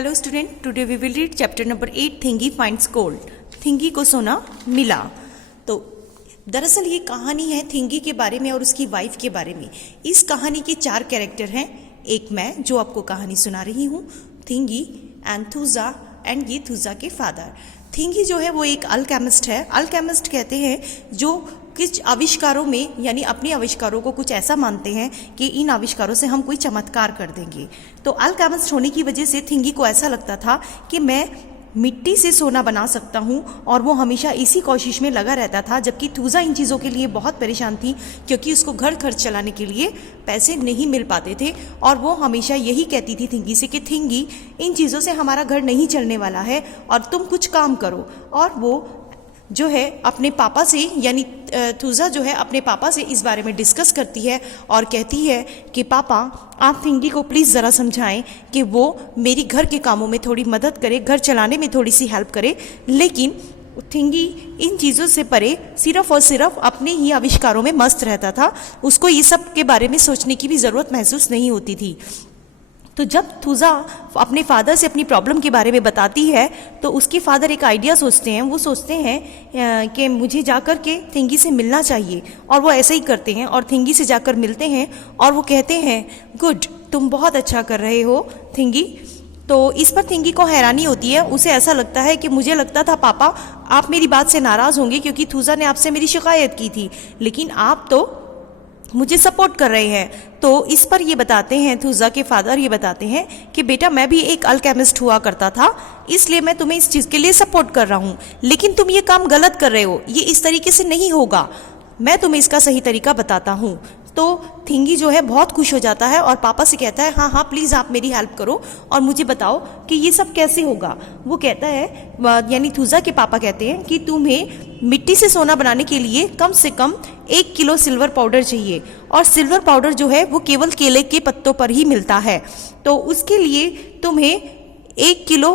Hello student, today we will read chapter number 8 थिंगी finds gold. थिंगी को सोना मिला। तो दरअसल ये कहानी है थिंगी के बारे में और उसकी वाइफ के बारे में। इस कहानी के 4 कैरेक्टर हैं। एक मैं जो आपको कहानी सुना रही हूँ, थिंगी एंड थूजा, एंड ये थूजा के फादर। थिंगी जो है वो एक अल्केमिस्ट है। अल्केमिस्ट कहते हैं जो कुछ आविष्कारों में यानी अपने आविष्कारों को कुछ ऐसा मानते हैं कि इन आविष्कारों से हम कोई चमत्कार कर देंगे। तो अल्केमिस्ट होने की वजह से थिंगी को ऐसा लगता था कि मैं मिट्टी से सोना बना सकता हूँ, और वो हमेशा इसी कोशिश में लगा रहता था। जबकि थूजा इन चीज़ों के लिए बहुत परेशान थी क्योंकि उसको घर खर्च चलाने के लिए पैसे नहीं मिल पाते थे, और वो हमेशा यही कहती थी थिंगी से कि थिंगी, इन चीज़ों से हमारा घर नहीं चलने वाला है और तुम कुछ काम करो। और वो जो है अपने पापा से यानी थूजा जो है अपने पापा से इस बारे में डिस्कस करती है और कहती है कि पापा, आप थिंगी को प्लीज़ ज़रा समझाएं कि वो मेरी घर के कामों में थोड़ी मदद करे, घर चलाने में थोड़ी सी हेल्प करे। लेकिन थिंगी इन चीज़ों से परे सिर्फ और सिर्फ अपने ही आविष्कारों में मस्त रहता था। उसको ये सब के बारे में सोचने की भी ज़रूरत महसूस नहीं होती थी। तो जब थूजा अपने फादर से अपनी प्रॉब्लम के बारे में बताती है तो उसके फादर एक आइडिया सोचते हैं। वो सोचते हैं कि मुझे जाकर के थिंगी से मिलना चाहिए, और वो ऐसे ही करते हैं और थिंगी से जाकर मिलते हैं और वो कहते हैं, गुड, तुम बहुत अच्छा कर रहे हो थिंगी। तो इस पर थिंगी को हैरानी होती है। उसे ऐसा लगता है कि मुझे लगता था पापा आप मेरी बात से नाराज़ होंगे क्योंकि थूजा ने आपसे मेरी शिकायत की थी, लेकिन आप तो मुझे सपोर्ट कर रहे हैं। तो इस पर ये बताते हैं, थूजा के फादर ये बताते हैं कि बेटा, मैं भी एक अल्केमिस्ट हुआ करता था, इसलिए मैं तुम्हें इस चीज़ के लिए सपोर्ट कर रहा हूँ, लेकिन तुम ये काम गलत कर रहे हो, ये इस तरीके से नहीं होगा, मैं तुम्हें इसका सही तरीका बताता हूँ। तो थिंगी जो है बहुत खुश हो जाता है और पापा से कहता है, हाँ हाँ प्लीज़ आप मेरी हेल्प करो और मुझे बताओ कि ये सब कैसे होगा। वो कहता है, यानी थूजा के पापा कहते हैं कि तुम्हें मिट्टी से सोना बनाने के लिए कम से कम 1 किलो सिल्वर पाउडर चाहिए, और सिल्वर पाउडर जो है वो केवल केले के पत्तों पर ही मिलता है। तो उसके लिए तुम्हें 1 किलो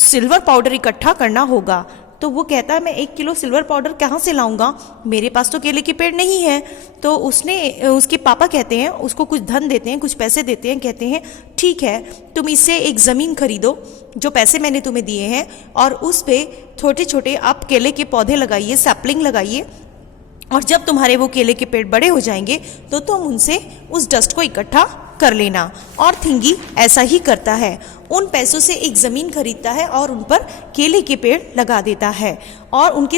सिल्वर पाउडर इकट्ठा करना होगा। तो वो कहता है, मैं 1 किलो सिल्वर पाउडर कहाँ से लाऊंगा, मेरे पास तो केले के पेड़ नहीं है। तो उसके पापा कहते हैं, उसको कुछ धन देते हैं, कुछ पैसे देते हैं, कहते हैं ठीक है, तुम इससे एक ज़मीन खरीदो जो पैसे मैंने तुम्हें दिए हैं, और उस पर छोटे छोटे आप केले के पौधे लगाइए, सैपलिंग लगाइए, और जब तुम्हारे वो केले के पेड़ बड़े हो जाएंगे तो तुम उनसे उस डस्ट को इकट्ठा कर लेना। और थिंगी ऐसा ही करता है, उन पैसों से एक ज़मीन खरीदता है और उन पर केले के पेड़ लगा देता है, और उनके